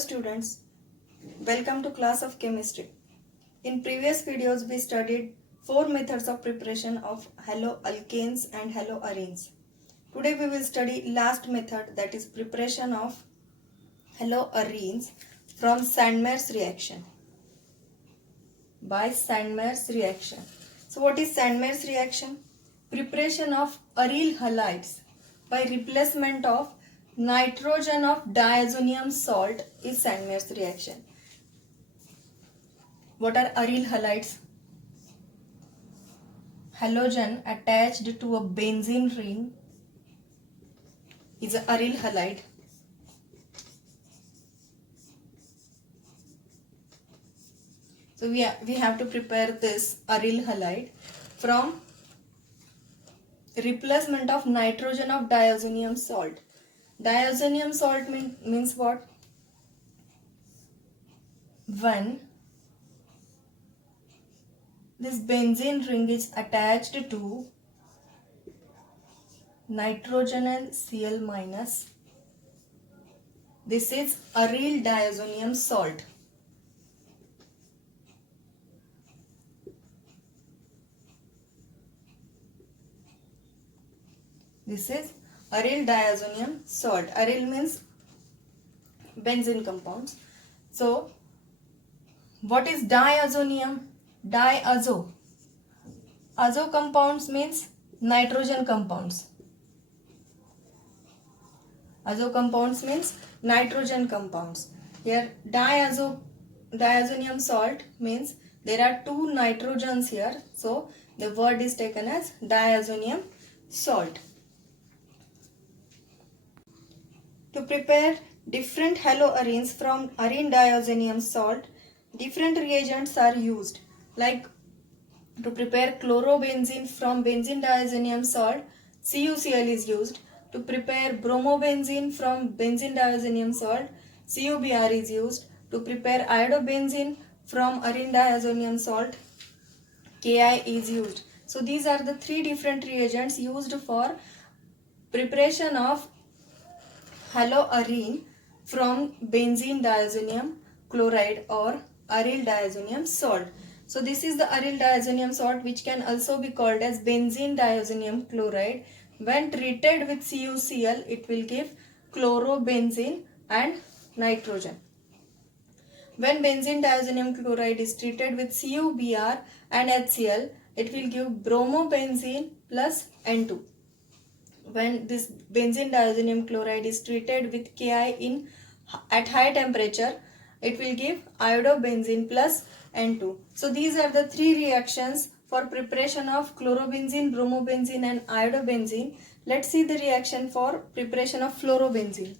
students, welcome to class of chemistry. In previous videos we studied 4 methods of preparation of haloalkanes and haloarenes. Today we will study last method, that is preparation of haloarenes from Sandmeyer's reaction. By Sandmeyer's reaction. So what is Sandmeyer's reaction? Preparation of aryl halides by replacement of nitrogen of diazonium salt is Sandmeyer's reaction. What are aryl halides? Halogen attached to a benzene ring is an aryl halide. So we have to prepare this aryl halide from replacement of nitrogen of diazonium salt. Diazonium salt means what? When this benzene ring is attached to nitrogen and Cl minus, this is aryl diazonium salt. This is aryl diazonium salt. Aryl means benzene compounds. So, what is diazonium? Diazo. Azo compounds means nitrogen compounds. Azo compounds means nitrogen compounds. Here, diazonium salt means there are two nitrogens here. So, the word is taken as diazonium salt. To prepare different haloarenes from arene diazonium salt, different reagents are used. Like to prepare chlorobenzene from benzene diazonium salt, CuCl is used. To prepare bromobenzene from benzene diazonium salt, CuBr is used. To prepare iodobenzene from arene diazonium salt, Ki is used. So these are the three different reagents used for preparation of haloarene from benzene diazonium chloride or aryl diazonium salt. So this is the aryl diazonium salt, which can also be called as benzene diazonium chloride. When treated with CuCl, it will give chlorobenzene and nitrogen. When benzene diazonium chloride is treated with CuBr and HCl, it will give bromobenzene plus N2. When this benzene diazonium chloride is treated with Ki at high temperature, it will give iodobenzene plus N2. So these are the three reactions for preparation of chlorobenzene, bromobenzene and iodobenzene. Let's see the reaction for preparation of fluorobenzene.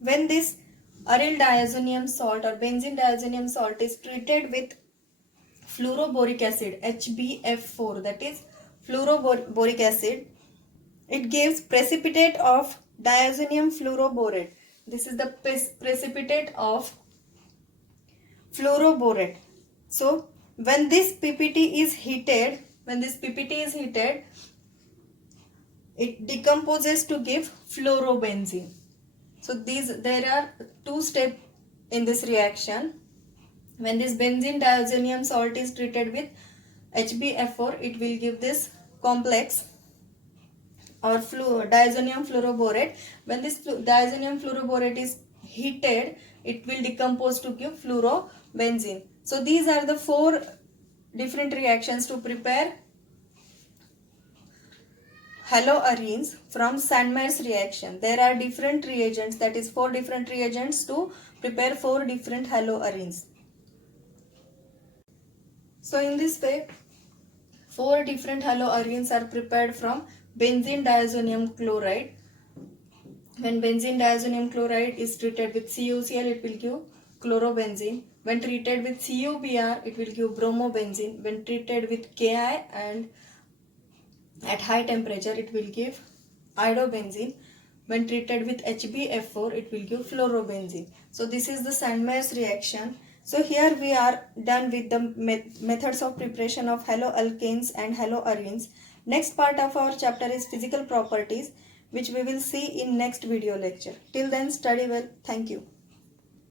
When this aryl diazonium salt or benzene diazonium salt is treated with fluoroboric acid, HbF4, that is fluoroboric acid, it gives precipitate of diazonium fluoroborate. This is the precipitate of fluoroborate. So when this PPT is heated, it decomposes to give fluorobenzene. So there are two steps in this reaction. When this benzene diazonium salt is treated with HbF4, it will give this complex or diazonium fluoroborate. When this diazonium fluoroborate is heated, it will decompose to give fluorobenzene. So these are the four different reactions to prepare haloarenes from Sandmeyer's reaction. There are different reagents, that is 4 different reagents to prepare 4 different haloarenes. So in this way, 4 different haloarenes are prepared from benzene diazonium chloride. When benzene diazonium chloride is treated with CuCl, it will give chlorobenzene. When treated with CuBr, it will give bromobenzene. When treated with Ki and at high temperature, it will give iodobenzene. When treated with HbF4, it will give fluorobenzene. So this is the Sandmeyer's reaction. So here we are done with the methods of preparation of haloalkanes and haloarenes. Next part of our chapter is physical properties. which we will see in next video lecture. Till then, study well. Thank you.